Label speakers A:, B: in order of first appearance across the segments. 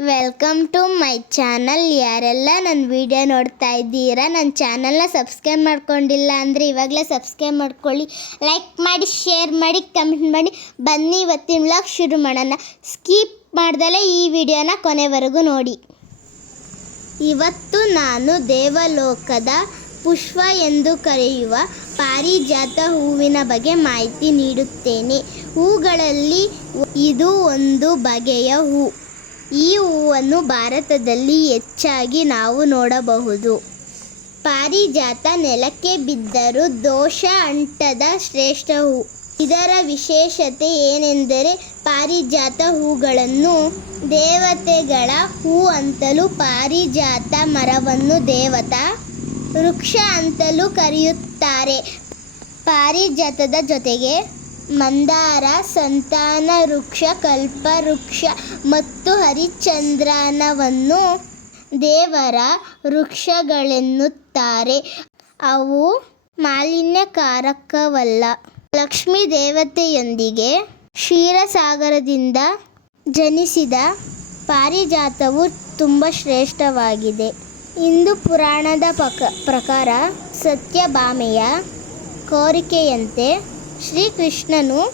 A: Welcome to my channel ಯಾರೆಲ್ಲ ನನ್ನ video ನೋಡ್ತಾ ಇದ್ದೀರಾ ನನ್ನ ಚಾನಲ್ನ ಸಬ್ಸ್ಕ್ರೈಬ್ ಮಾಡ್ಕೊಂಡಿಲ್ಲ ಅಂದರೆ ಇವಾಗಲೇ ಸಬ್ಸ್ಕ್ರೈಬ್ ಮಾಡ್ಕೊಳ್ಳಿ. ಲೈಕ್ ಮಾಡಿ ಶೇರ್ ಮಾಡಿ ಕಮೆಂಟ್ ಮಾಡಿ. ಬನ್ನಿ, ಇವತ್ತಿನ ವ್ಲಾಗ್ ಶುರು ಮಾಡೋಣ. ಸ್ಕಿಪ್ ಮಾಡ್ದಲೇ ಈ ವಿಡಿಯೋನ ಕೊನೆವರೆಗೂ ನೋಡಿ. ಇವತ್ತು ನಾನು ದೇವಲೋಕದ ಪುಷ್ಪ ಎಂದು ಕರೆಯುವ ಪಾರಿಜಾತ ಹೂವಿನ ಬಗ್ಗೆ ಮಾಹಿತಿ ನೀಡುತ್ತೇನೆ. ಹೂಗಳಲ್ಲಿ ಇದು ಒಂದು ಬಗೆಯ ಹೂ. ಈ ಹೂವನ್ನು ಭಾರತದಲ್ಲಿ ಹೆಚ್ಚಾಗಿ ನಾವು ನೋಡಬಹುದು. ಪಾರಿಜಾತ ನೆಲಕ್ಕೆ ಬಿದ್ದರೂ ದೋಷ ಅಂಟದ ಶ್ರೇಷ್ಠ ಹೂ. ಇದರ ವಿಶೇಷತೆ ಏನೆಂದರೆ ಪಾರಿಜಾತ ಹೂಗಳನ್ನು ದೇವತೆಗಳ ಹೂ ಅಂತಲೂ ಪಾರಿಜಾತ ಮರವನ್ನು ದೇವತಾ, ವೃಕ್ಷ ಅಂತಲೂ ಕರೆಯುತ್ತಾರೆ. ಪಾರಿಜಾತದ ಜೊತೆಗೆ ಮಂದಾರ, ಸಂತಾನ, ವೃಕ್ಷ ಕಲ್ಪವೃಕ್ಷ ಮತ್ತು ಹರಿಚಂದ್ರನವನ್ನು ದೇವರ ವೃಕ್ಷಗಳೆನ್ನುತ್ತಾರೆ. ಅವು ಮಾಲಿನ್ಯಕಾರಕವಲ್ಲ. ಲಕ್ಷ್ಮೀ ದೇವತೆಯೊಂದಿಗೆ ಕ್ಷೀರಸಾಗರದಿಂದ ಜನಿಸಿದ ಪಾರಿಜಾತವು ತುಂಬ ಶ್ರೇಷ್ಠವಾಗಿದೆ. ಹಿಂದೂ ಪುರಾಣದ ಪಕ, ಪ್ರಕಾರ ಸತ್ಯಭಾಮೆಯ ಕೋರಿಕೆಯಂತೆ ಶ್ರೀಕೃಷ್ಣನು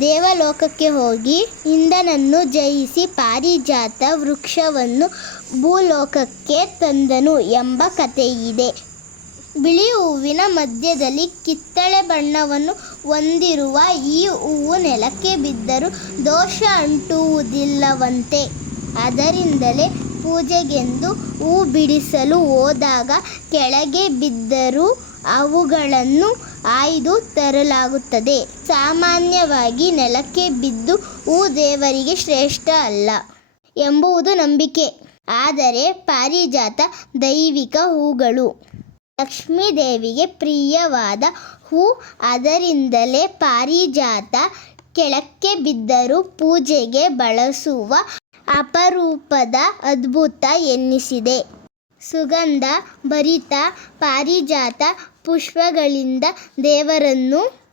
A: ದೇವಲೋಕಕ್ಕೆ ಹೋಗಿ ಇಂದನನ್ನು ಜಯಿಸಿ ಪಾರಿಜಾತ ವೃಕ್ಷವನ್ನು ಭೂಲೋಕಕ್ಕೆ ತಂದನು ಎಂಬ ಕಥೆಯಿದೆ. ಬಿಳಿ ಹೂವಿನ ಮಧ್ಯದಲ್ಲಿ ಕಿತ್ತಳೆ ಬಣ್ಣವನ್ನು ಹೊಂದಿರುವ ಈ ಹೂವು ನೆಲಕ್ಕೆ ಬಿದ್ದರೂ ದೋಷ ಅಂಟುವುದಿಲ್ಲವಂತೆ. ಅದರಿಂದಲೇ ಪೂಜೆಗೆಂದು ಹೂ ಬಿಡಿಸಲು ಹೋದಾಗ ಕೆಳಗೆ ಬಿದ್ದರೂ ಅವುಗಳನ್ನು ಆಯ್ದು ತರಲಾಗುತ್ತದೆ. ಸಾಮಾನ್ಯವಾಗಿ ನೆಲಕ್ಕೆ ಬಿದ್ದು ಹೂ ದೇವರಿಗೆ ಶ್ರೇಷ್ಠ ಅಲ್ಲ ಎಂಬುದು ನಂಬಿಕೆ. ಆದರೆ ಪಾರಿಜಾತ ದೈವಿಕ ಹೂಗಳು. ಲಕ್ಷ್ಮೀ ದೇವಿಗೆ ಪ್ರಿಯವಾದ ಹೂ ಅದರಿಂದಲೇ ಪಾರಿಜಾತ ಕೆಳಕ್ಕೆ ಬಿದ್ದರೂ ಪೂಜೆಗೆ ಬಳಸುವ ಅಪರೂಪದ ಅದ್ಭುತ ಎನ್ನಿಸಿದೆ. ಸುಗಂಧ, ಭರಿತ, ಪಾರಿಜಾತ ಪುಷ್ಪಗಳಿಂದ ದೇವರನ್ನು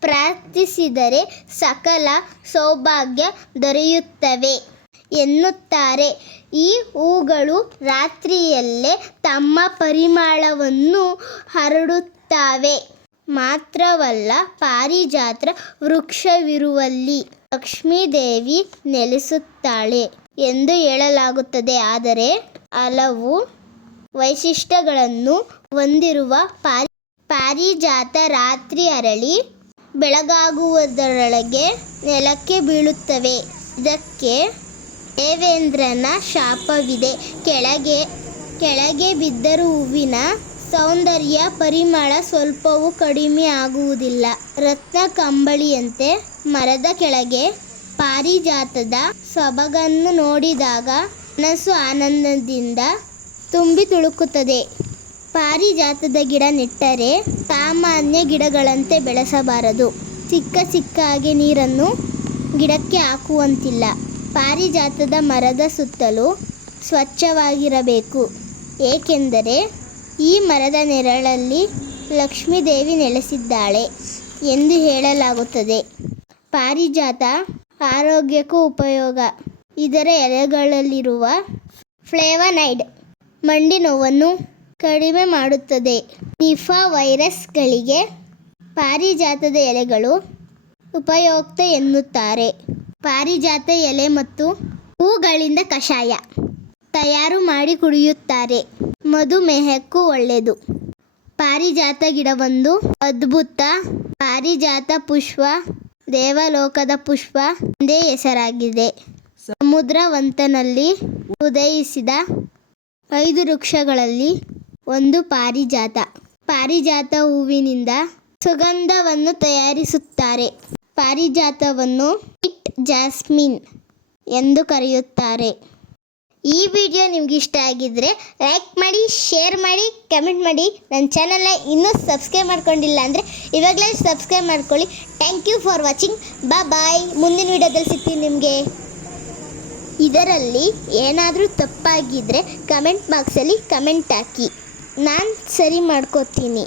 A: ಪ್ರಾರ್ಥಿಸಿದರೆ ಸಕಲ ಸೌಭಾಗ್ಯ ದೊರೆಯುತ್ತವೆ ಎನ್ನುತ್ತಾರೆ. ಈ ಹೂಗಳು ರಾತ್ರಿಯಲ್ಲೇ ತಮ್ಮ ಪರಿಮಳವನ್ನು ಹರಡುತ್ತವೆ. ಮಾತ್ರವಲ್ಲ, ಪಾರಿಜಾತ ವೃಕ್ಷವಿರುವಲ್ಲಿ ಲಕ್ಷ್ಮೀದೇವಿ ನೆಲೆಸುತ್ತಾಳೆ ಎಂದು ಹೇಳಲಾಗುತ್ತದೆ. ಆದರೆ ಹಲವು ವೈಶಿಷ್ಟ್ಯಗಳನ್ನು ಹೊಂದಿರುವ ಪಾರಿ, ಪಾರಿಜಾತ ರಾತ್ರಿ ಅರಳಿ ಬೆಳಗಾಗುವುದರೊಳಗೆ ನೆಲಕ್ಕೆ ಬೀಳುತ್ತವೆ. ಇದಕ್ಕೆ ದೇವೇಂದ್ರನ ಶಾಪವಿದೆ. ಕೆಳಗೆ ಕೆಳಗೆ ಬಿದ್ದರೂ ಹೂವಿನ ಸೌಂದರ್ಯ ಪರಿಮಳ ಸ್ವಲ್ಪವೂ ಕಡಿಮೆ ಆಗುವುದಿಲ್ಲ. ರತ್ನ ಕಂಬಳಿಯಂತೆ ಮರದ ಕೆಳಗೆ ಪಾರಿಜಾತದ ಸೊಬಗನ್ನು ನೋಡಿದಾಗ ಮನಸ್ಸು ಆನಂದದಿಂದ ತುಂಬಿ ತುಳುಕುತ್ತದೆ. ಪಾರಿಜಾತದ ಗಿಡ ನೆಟ್ಟರೆ ಸಾಮಾನ್ಯ ಗಿಡಗಳಂತೆ ಬೆಳೆಸಬಾರದು. ಸಿಕ್ಕ ಸಿಕ್ಕ ಹಾಗೆ ನೀರನ್ನು ಗಿಡಕ್ಕೆ ಹಾಕುವಂತಿಲ್ಲ. ಪಾರಿಜಾತದ ಮರದ ಸುತ್ತಲೂ ಸ್ವಚ್ಛವಾಗಿರಬೇಕು. ಏಕೆಂದರೆ ಈ ಮರದ ನೆರಳಲ್ಲಿ ಲಕ್ಷ್ಮೀದೇವಿ ನೆಲೆಸಿದ್ದಾಳೆ ಎಂದು ಹೇಳಲಾಗುತ್ತದೆ. ಪಾರಿಜಾತ ಆರೋಗ್ಯಕ್ಕೂ ಉಪಯೋಗ. ಇದರ ಎಲೆಗಳಲ್ಲಿರುವ ಫ್ಲೇವನೈಡ್ ಮಂಡಿ ನೋವನ್ನು ಕಡಿಮೆ ಮಾಡುತ್ತದೆ. ನಿಫಾ ವೈರಸ್ಗಳಿಗೆ ಪಾರಿಜಾತದ ಎಲೆಗಳು ಉಪಯುಕ್ತ ಎನ್ನುತ್ತಾರೆ. ಪಾರಿಜಾತ ಎಲೆ ಮತ್ತು ಹೂಗಳಿಂದ ಕಷಾಯ ತಯಾರು ಮಾಡಿ ಕುಡಿಯುತ್ತಾರೆ. ಮಧುಮೇಹಕ್ಕೂ ಒಳ್ಳೆಯದು. ಪಾರಿಜಾತ ಗಿಡವೊಂದು ಅದ್ಭುತ ಪಾರಿಜಾತ ಪುಷ್ಪ, ದೇವಲೋಕದ ಪುಷ್ಪ ಎಂದೇ ಹೆಸರಾಗಿದೆ. ಸಮುದ್ರವಂತನಲ್ಲಿ ಉದಯಿಸಿದ ಐದು ವೃಕ್ಷಗಳಲ್ಲಿ ಒಂದು ಪಾರಿಜಾತ. ಪಾರಿಜಾತ ಹೂವಿನಿಂದ ಸುಗಂಧವನ್ನು ತಯಾರಿಸುತ್ತಾರೆ. ಪಾರಿಜಾತವನ್ನು ಇಟ್ ಜಾಸ್ಮಿನ್ ಎಂದು ಕರೆಯುತ್ತಾರೆ. ಈ ವಿಡಿಯೋ ನಿಮ್ಗೆ ಇಷ್ಟ ಆಗಿದ್ರೆ ಲೈಕ್ ಮಾಡಿ, ಶೇರ್ ಮಾಡಿ, ಕಮೆಂಟ್ ಮಾಡಿ. ನನ್ನ ಚಾನಲ್ನ ಇನ್ನೂ ಸಬ್ಸ್ಕ್ರೈಬ್ ಮಾಡ್ಕೊಂಡಿಲ್ಲ ಅಂದರೆ ಇವಾಗಲೇ ಸಬ್ಸ್ಕ್ರೈಬ್ ಮಾಡ್ಕೊಳ್ಳಿ. Thank you for watching. Bye bye. ಮುಂದಿನ ವಿಡಿಯೋದಲ್ಲಿ ಸಿಗ್ತೀನಿ ನಿಮಗೆ. ಇದರಲ್ಲಿ ಏನಾದರೂ ತಪ್ಪಾಗಿದ್ದರೆ ಕಮೆಂಟ್ ಬಾಕ್ಸಲ್ಲಿ ಕಮೆಂಟ್ ಹಾಕಿ. ನಾನು ಸರಿ ಮಾಡ್ಕೋತೀನಿ.